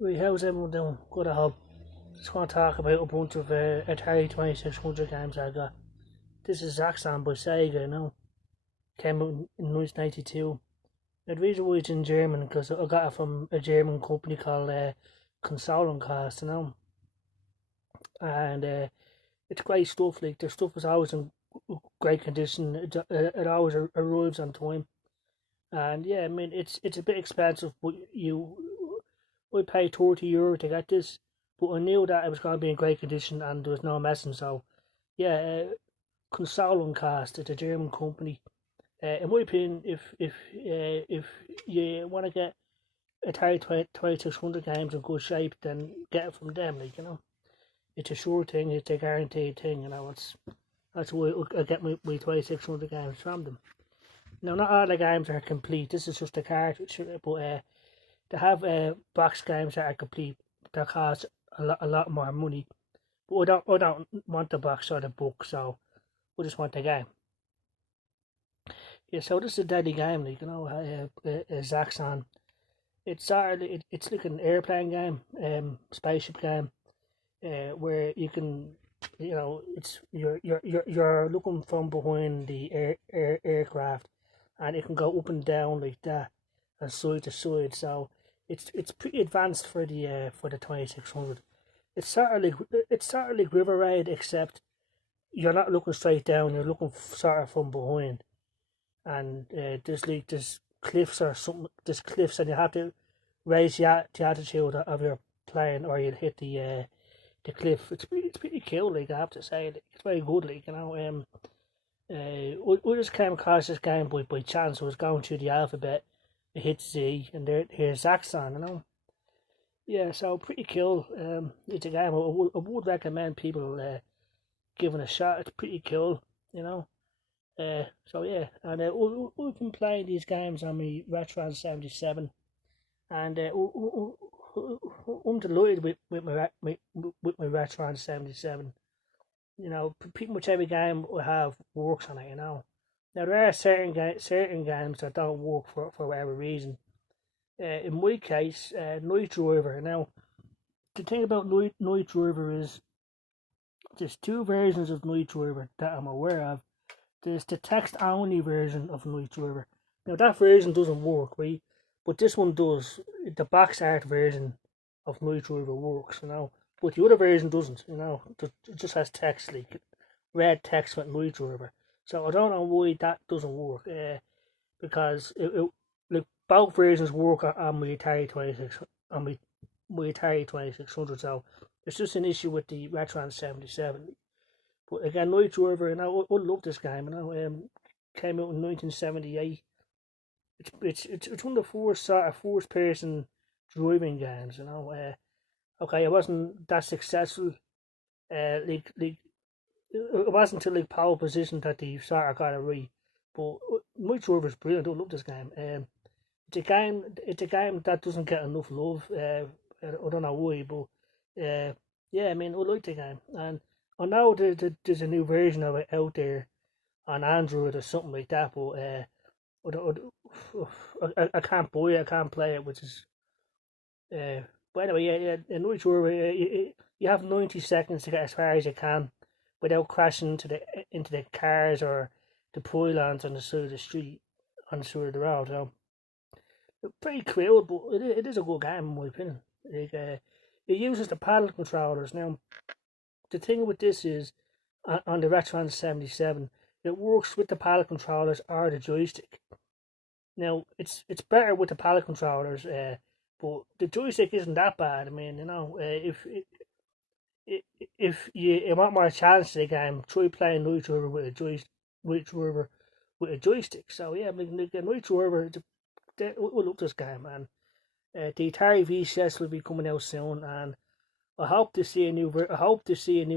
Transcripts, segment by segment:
Right, how's everyone doing? Good, I hope. Just want to talk about a bunch of Atari 2600 games I got. This is Zaxxon by Sega, Came out in 1992. The reason why it's in German because I got it from a German company called Consolencast, And it's great stuff. Like, the stuff is always in great condition. It always arrives on time. And yeah, I mean, it's a bit expensive, but we paid €30 to get this, but I knew that it was going to be in great condition and there was no messing. So yeah, Consolencast, it's a German company. In my opinion, if you want to get Atari 2600 games in good shape, then get it from them. It's a sure thing. It's a guaranteed thing. That's why I get my 2600 games from them. Now, not all the games are complete. This is just a cartridge, but they have box games that are complete that cost a lot more money. But I don't want the box or the book, so we just want the game. Yeah, so this is a deadly game, Zaxxon. It's like an airplane game, spaceship game, where you can, it's you're looking from behind the aircraft, and it can go up and down like that, and side to side. So it's pretty advanced for the 2600. It's sort of like River Raid, except you're not looking straight down. You're looking sort of from behind, and there's cliffs or something. There's cliffs, and you have to raise the altitude of your plane, or you'll hit the cliff. It's pretty cool. Like, I have to say, it's very good. We just came across this game by chance. I was going through the alphabet. It hit Z, and here's Zaxxon. Yeah, so pretty cool. It's a game I would recommend people giving a shot. It's pretty cool, you know. So yeah, and we've been playing these games on my Retron 77, and I'm delighted with my Retron 77. Pretty much every game we have works on it. Now there are certain games that don't work for whatever reason. In my case, Night Driver. Now, the thing about Night Driver is there's two versions of Night Driver that I'm aware of. There's the text only version of Night Driver. Now that version doesn't work, right? But this one does. The box art version of Night Driver works. But the other version doesn't. It just has text, like red text with Night Driver. So I don't know why that doesn't work. Because like both versions work on my Atari 26 on my Atari 2600. So it's just an issue with the Retron 77. But again, Night Driver, I love this game. Came out in 1978. It's one of the first sort of first person driving games. Okay, it wasn't that successful. It wasn't until like Pole Position that they sort of got it right. But Night Driver is brilliant. I love this game. It's a game that doesn't get enough love. I don't know why, but yeah, I mean, I like the game, and I know there's a new version of it out there on Android or something like that, but I can't buy it, I can't play it, which is but anyway, yeah, in Night Driver, you have 90 seconds to get as far as you can without crashing into the cars or the pylons on the side of the street, on the side of the road. So pretty cool, but it is a good game in my opinion. It uses the paddle controllers. Now, the thing with this is, on the Retron 77, it works with the paddle controllers or the joystick. Now, it's better with the paddle controllers, but the joystick isn't that bad. I mean, if you want more challenge to the game, try playing Night Driver with a joystick. So yeah, I mean, like, Night Driver, we love this game, man. The Atari VCS will be coming out soon, and I hope to see a new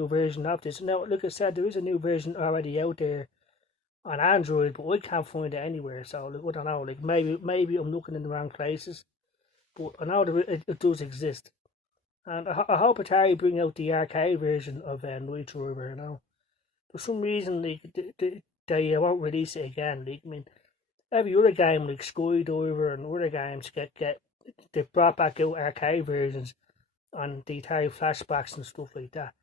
version of this. Now, like I said, there is a new version already out there on Android, but I can't find it anywhere. So like, I don't know. Like, maybe I'm looking in the wrong places, but I know it does exist. And I hope Atari bring out the arcade version of Night Driver. For some reason, like, they won't release it again. Like, I mean, every other game like Skydiver and other games get they've brought back out arcade versions on the Atari flashbacks and stuff like that.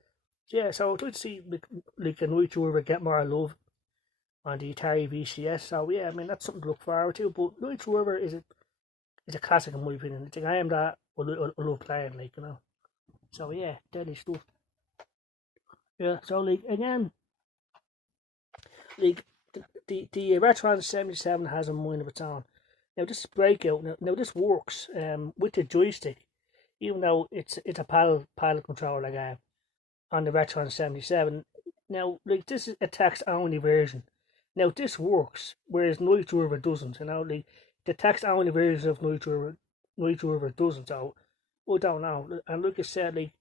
Yeah, so I'd like to see like a Night River get more love on the Atari VCS. So yeah, I mean that's something to look forward to. But Night River is a classic in my opinion. It's a game that I love playing, like, you know. So yeah, deadly stuff. Yeah, so like again, like the Retron 77 has a mind of its own. Now this breakout, now this works with the joystick, even though it's a paddle controller game on the Retron 77. Now, like, this is a text only version. Now this works, whereas Night River doesn't. You know, like the text only version of Night River doesn't. So I don't know. And like I said, like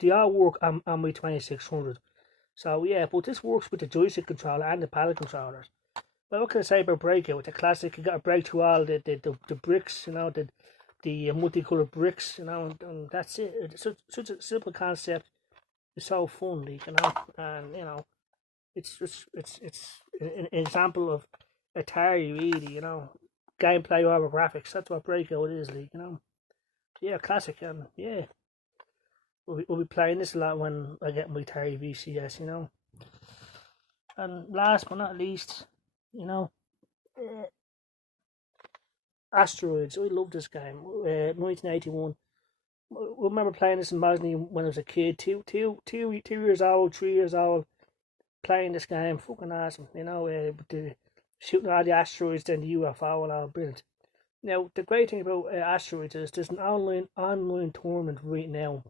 they all work on my 2600. So yeah, but this works with the joystick controller and the paddle controllers. Well, what can I say about Breakout? It's a classic. You got to break through all the bricks, you know, the multicolored bricks, you know, and that's it. It's such a simple concept. It's so fun, like, you know, and you know, it's an example of Atari, really, you know, gameplay over graphics. That's what Breakout is, like, you know. Yeah, classic, and yeah, we'll be playing this a lot when I get my Atari VCS, you know. And last but not least, you know, uh, Asteroids. I love this game. 1981. I remember playing this in Bosnia when I was a kid. 2 years old, 3 years old, playing this game. Fucking awesome. You know, with the shooting all the asteroids, then the UFO and all, brilliant. Now, the great thing about Asteroids is there's an online tournament right now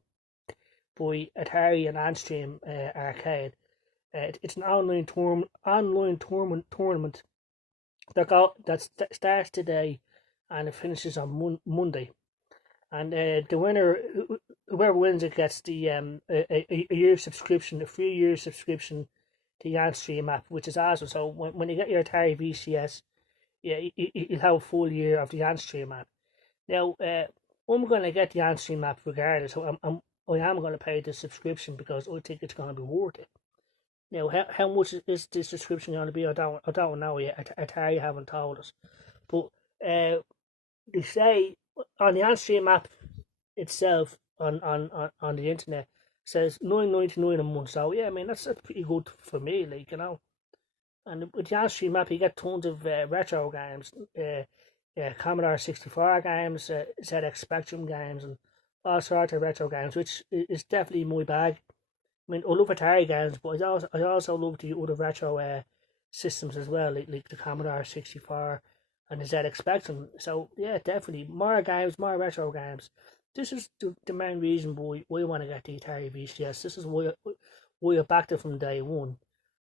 by Atari and Anstream Arcade. It's an online tournament that starts today and it finishes on Monday. And the winner, whoever wins it, gets the a year subscription, a 3 year subscription to the Yanstream app, which is awesome. So when you get your Atari VCS, yeah, you'll have a full year of the Yanstream app. Now, I'm going to get the Yanstream app regardless. So I am going to pay the subscription because I think it's going to be worth it. Now, how much is the subscription going to be? I don't know yet. Atari haven't told us, but they say on the Anstream app itself on the internet says $9.99 a month. So yeah, I mean that's pretty good for me, like, you know. And with the Anstream app, you get tons of retro games, Commodore 64 games, ZX Spectrum games, and all sorts of retro games, which is definitely my bag. I mean, I love Atari games, but I also love the other retro systems as well, like the Commodore 64 and the ZX Spectrum. So yeah, definitely more games, more retro games. This is the main reason why we want to get the Atari VCS. This is why I backed it from day one.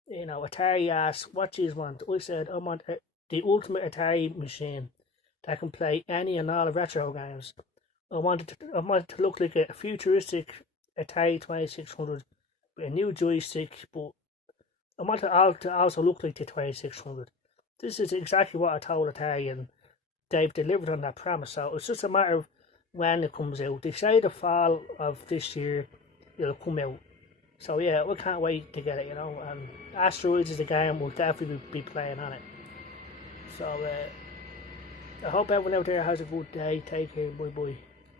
You know, Atari asked, "What do you want?" I said, "I want the ultimate Atari machine that can play any and all retro games. I wanted to look like a futuristic Atari 2600 with a new joystick, but I want it to also look like the 2600. This is exactly what I told Atari, and they've delivered on that promise. So it's just a matter of when it comes out. They say the fall of this year it'll come out. So yeah, we can't wait to get it, you know. And Asteroids is the game we'll definitely be playing on it. So I hope everyone out there has a good day. Take care. Bye bye.